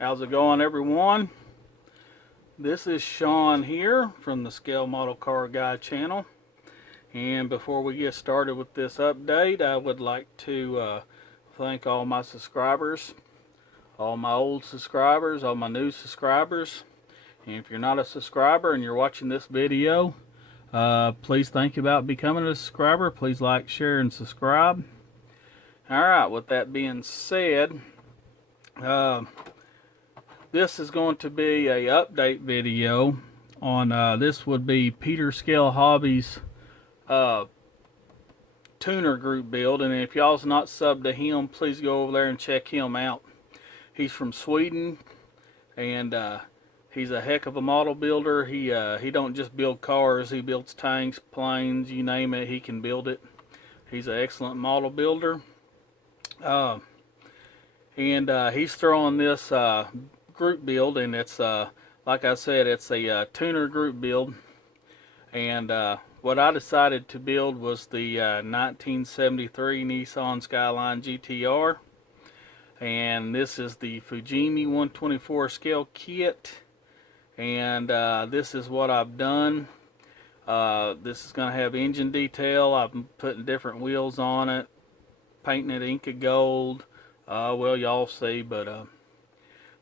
How's it going, everyone? This is Sean here from the Scale Model Car Guy channel. And before we get started with this update, I would like to thank all my subscribers, all my old subscribers, all my new subscribers. And if you're not a subscriber and you're watching this video, please think about becoming a subscriber. Please like, share, and subscribe. Alright, with that being said, this is going to be a update video on this would be Peter Scale Hobbies tuner group build. And if y'all's not subbed to him, please go over there and check him out. He's from Sweden, and he's a heck of a model builder. He don't just build cars, he builds tanks, planes, you name it, he can build it. He's an excellent model builder. And he's throwing this group build, and it's like I said, it's a tuner group build. And what I decided to build was the 1973 Nissan Skyline GTR, and this is the Fujimi 124 scale kit. And this is what I've done. This is going to have engine detail. I'm putting different wheels on it, painting it Inca gold. Well, y'all see, but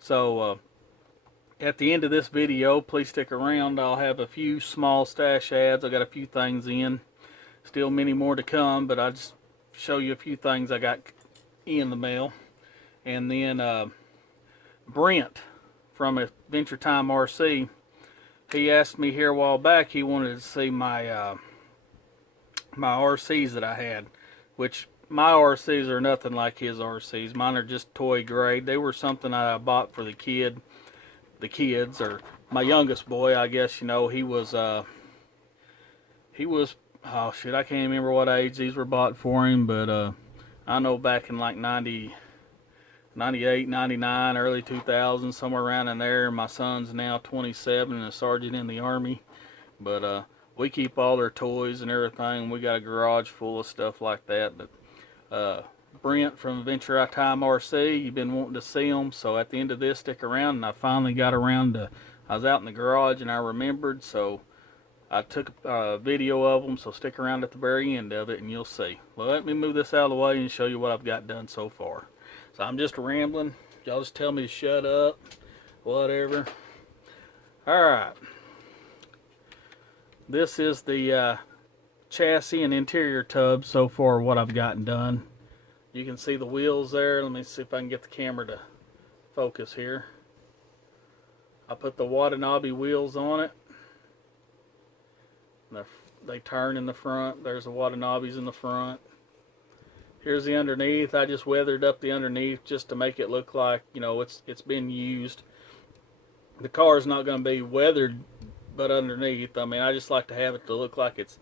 so at the end of this video, please stick around. I'll have a few small stash ads. I got a few things in, still many more to come, but I'll just show you a few things I got in the mail. And then Brent from Adventure Time RC, he asked me here a while back, he wanted to see my my RCs that I had, which my RCs are nothing like his RCs. Mine are just toy grade. They were something I bought for the kids, or my youngest boy, I guess. You know, he was oh shit, I can't remember what age these were bought for him, but I know back in like 98, 99, early 2000s, somewhere around in there. My son's now 27 and a sergeant in the Army, but we keep all their toys and everything. We got a garage full of stuff like that. But Brent from Adventure Time RC, you've been wanting to see him, so at the end of this, stick around. And I finally got around to, I was out in the garage and I remembered, so I took a video of them, so stick around at the very end of it and you'll see. Well, let me move this out of the way and show you what I've got done so far. So I'm just rambling, y'all just tell me to shut up, whatever. Alright, this is the chassis and interior tub so far, what I've gotten done. You can see the wheels there. Let me see if I can get the camera to focus here. I put the Watanabe wheels on it. They turn in the front. There's the Watanabes in the front. Here's the underneath. I just weathered up the underneath just to make it look like, you know, it's been used. The car is not going to be weathered, but underneath, I mean, I just like to have it to look like it's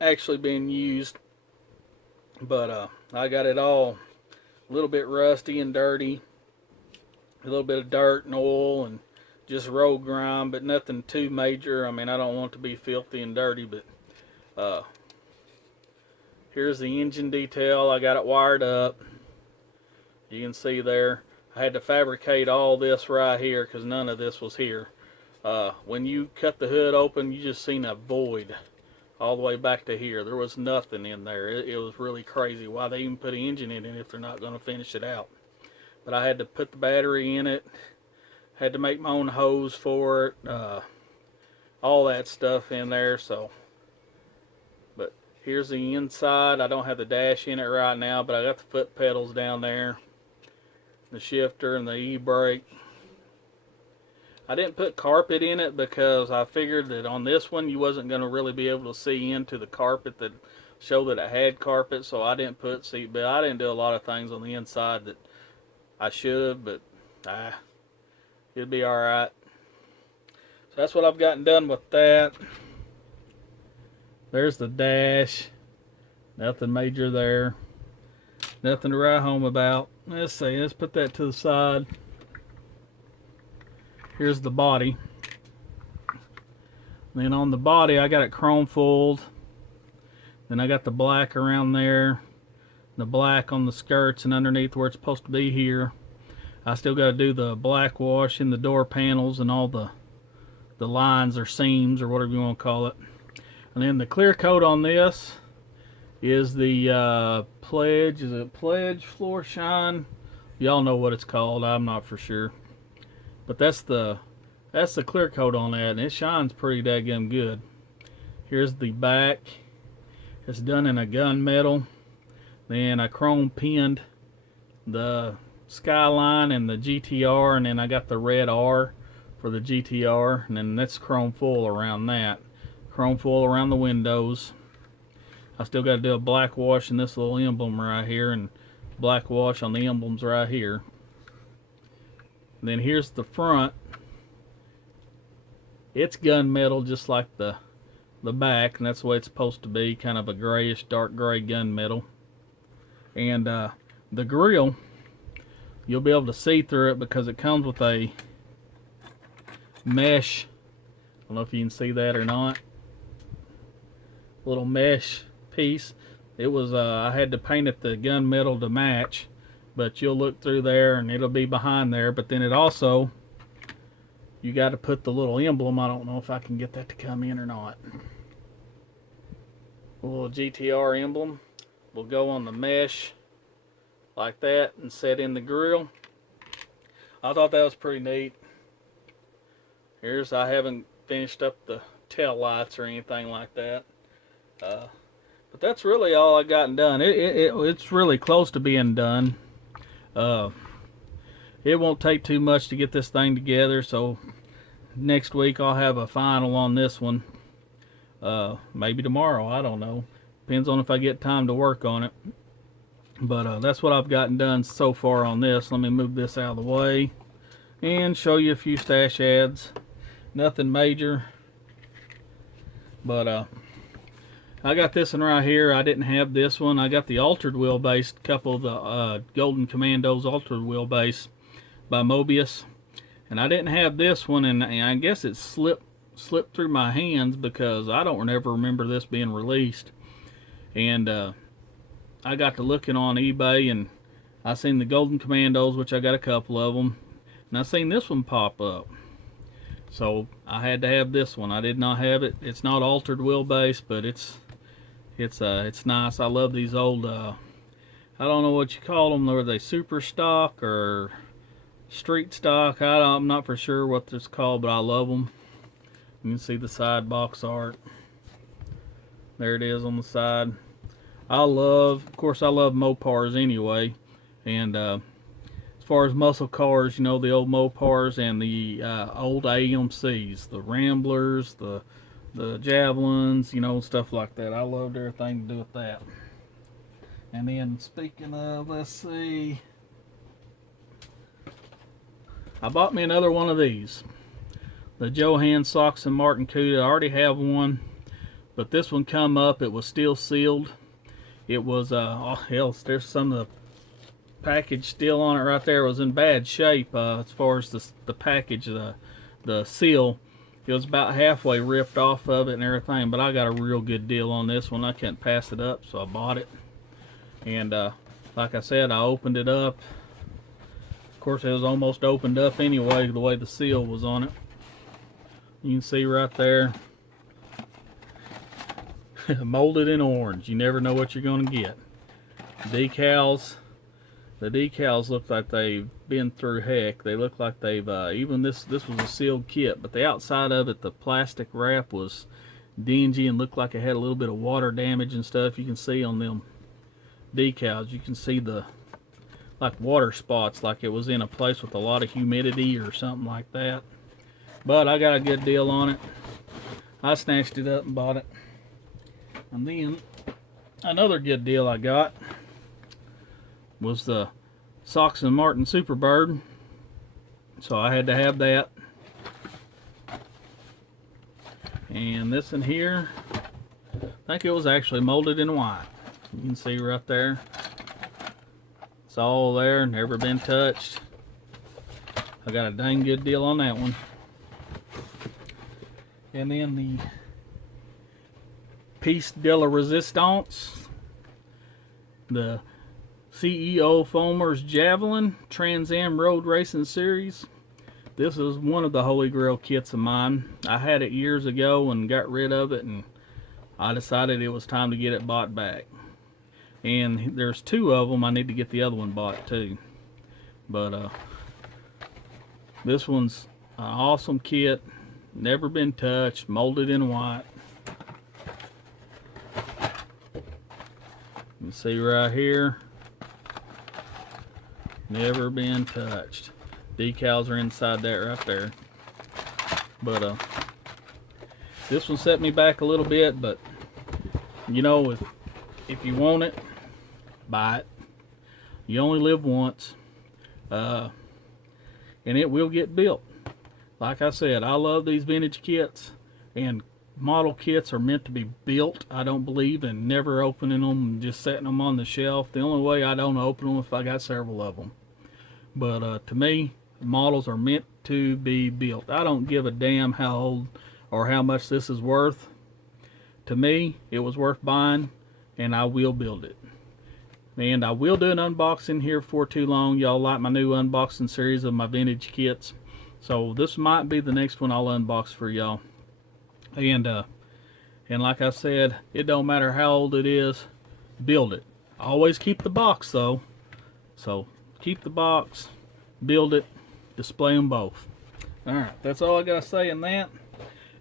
actually being used. But I got it all a little bit rusty and dirty, a little bit of dirt and oil and just road grime, but nothing too major. I mean, I don't want it to be filthy and dirty, but here's the engine detail. I got it wired up. You can see there. I had to fabricate all this right here because none of this was here. When you cut the hood open, you just seen a void all the way back to here. There was nothing in there. It was really crazy why they even put an engine in it if they're not going to finish it out. But I had to put the battery in it, had to make my own hose for it, all that stuff in there. So, but here's the inside. I don't have the dash in it right now, but I got the foot pedals down there, the shifter and the e-brake. I didn't put carpet in it because I figured that on this one you wasn't going to really be able to see into the carpet that show that it had carpet, so I didn't put seat belt. I didn't do a lot of things on the inside that I should have, but it'll be all right. So that's what I've gotten done with that. There's the dash. Nothing major there. Nothing to write home about. Let's see. Let's put that to the side. Here's the body. Then on the body, I got it chrome foiled. Then I got the black around there. The black on the skirts and underneath where it's supposed to be here. I still got to do the black wash in the door panels and all the lines or seams or whatever you want to call it. And then the clear coat on this is the Pledge. Is it Pledge Floor Shine? Y'all know what it's called. I'm not for sure. But that's the clear coat on that, and it shines pretty daggum good. Here's the back. It's done in a gunmetal. Then I chrome pinned the Skyline and the GTR, and then I got the red R for the GTR, and then that's chrome foil around that. Chrome foil around the windows. I still got to do a black wash in this little emblem right here, and black wash on the emblems right here. And then here's the front. It's gunmetal just like the back, and that's the way it's supposed to be, kind of a grayish, dark gray gunmetal. And the grill, you'll be able to see through it because it comes with a mesh. I don't know if you can see that or not. Little mesh piece. It was I had to paint it the gunmetal to match, but you'll look through there and it'll be behind there. But then it also, you got to put the little emblem. I don't know if I can get that to come in or not. A little GTR emblem will go on the mesh like that and set in the grill. I thought that was pretty neat. I haven't finished up the tail lights or anything like that. But that's really all I gotten done. It's really close to being done. It won't take too much to get this thing together, so next week I'll have a final on this one. Maybe tomorrow, I don't know. Depends on if I get time to work on it. But that's what I've gotten done so far on this. Let me move this out of the way and show you a few stash ads. Nothing major, but I got this one right here. I didn't have this one. I got the altered wheelbase, couple of the Golden Commandos altered wheelbase by Mobius, and I didn't have this one, and I guess it slipped through my hands because I don't ever remember this being released. And I got to looking on eBay, and I seen the Golden Commandos, which I got a couple of them, and I seen this one pop up. So I had to have this one. I did not have it. It's not altered wheelbase, but it's nice. I love these old I don't know what you call them. Are they super stock or street stock? I'm not for sure what it's called, but I love them. You can see the side box art. There it is on the side. Of course I love Mopars anyway, and as far as muscle cars, you know, the old Mopars and the old AMCs, the Ramblers, the Javelins, you know, stuff like that. I loved everything to do with that. And then speaking of, let's see, I bought me another one of these, the Johann Sox and Martin Cuda. I already have one, but this one come up. It was still sealed. It was oh hell, there's some of the package still on it right there. It was in bad shape as far as the package, the seal. It was about halfway ripped off of it and everything, but I got a real good deal on this one. I couldn't pass it up, so I bought it. And like I said, I opened it up. Of course, it was almost opened up anyway, the way the seal was on it. You can see right there, molded in orange. You never know what you're going to get. Decals. The decals look like they've been through heck. They look like they've, even this was a sealed kit, but the outside of it, the plastic wrap was dingy and looked like it had a little bit of water damage and stuff. You can see on them decals, you can see the, like water spots, like it was in a place with a lot of humidity or something like that. But I got a good deal on it. I snatched it up and bought it. And then another good deal I got was the Sox and Martin Superbird. so I had to have that. And this in here, I think it was actually molded in white. You can see right there. It's all there, never been touched. I got a dang good deal on that one. And then the piece de la resistance, the CEO Foamer's Javelin Trans Am Road Racing Series. This is one of the holy grail kits of mine. I had it years ago and got rid of it, and I decided it was time to get it bought back. And there's two of them. I need to get the other one bought too. But this one's an awesome kit. Never been touched. Molded in white. You can see right here. Never been touched. Decals are inside that right there. But this one set me back a little bit, but you know, if you want it, buy it. You only live once, and it will get built. Like I said, I love these vintage kits, and model kits are meant to be built. I don't believe in never opening them and just setting them on the shelf. The only way I don't open them if I got several of them. But to me, models are meant to be built. I don't give a damn how old or how much this is worth. To me, it was worth buying, and I will build it. And I will do an unboxing here for too long. Y'all like my new unboxing series of my vintage kits, so this might be the next one I'll unbox for y'all. And like I said, it don't matter how old it is, build it. Always keep the box though. So keep the box, build it, display them both. Alright, that's all I gotta say in that.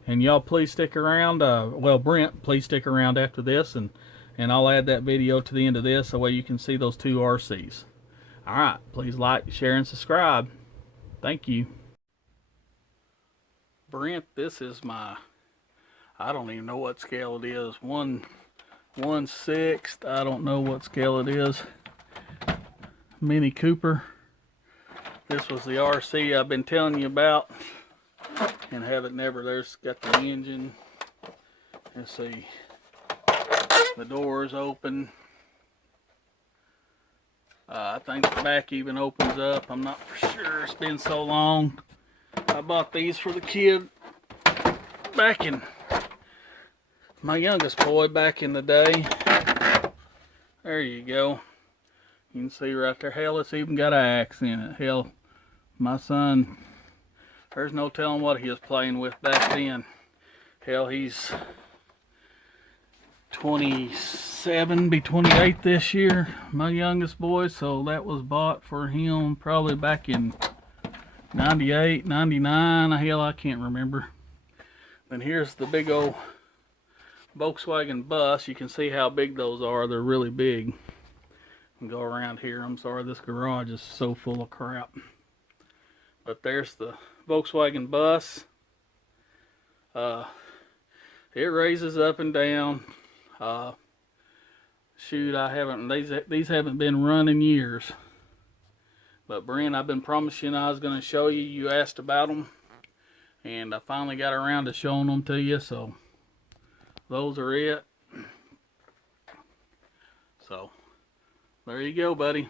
And y'all please stick around. Well, Brent, please stick around after this, and I'll add that video to the end of this so way you can see those two RCs. Alright, please like, share, and subscribe. Thank you. Brent, this is my, I don't even know what scale it is. 1/6. I don't know what scale it is. Mini Cooper. This was the RC I've been telling you about, and haven't never. There's got the engine. Let's see. The door is open. I think the back even opens up. I'm not for sure. It's been so long. I bought these for the kid back in, my youngest boy back in the day. There you go. You can see right there. Hell, it's even got an axe in it. Hell, my son, there's no telling what he was playing with back then. Hell, he's 27, be 28 this year, my youngest boy. So that was bought for him probably back in 98, 99. Hell, I can't remember. And here's the big old Volkswagen bus. You can see how big those are. They're really big. And go around here. I'm sorry, this garage is so full of crap. But there's the Volkswagen bus. It raises up and down. Shoot, I haven't, these haven't been run in years. But Brent, I've been promising I was going to show you. You asked about them, and I finally got around to showing them to you. So those are it. So there you go, buddy.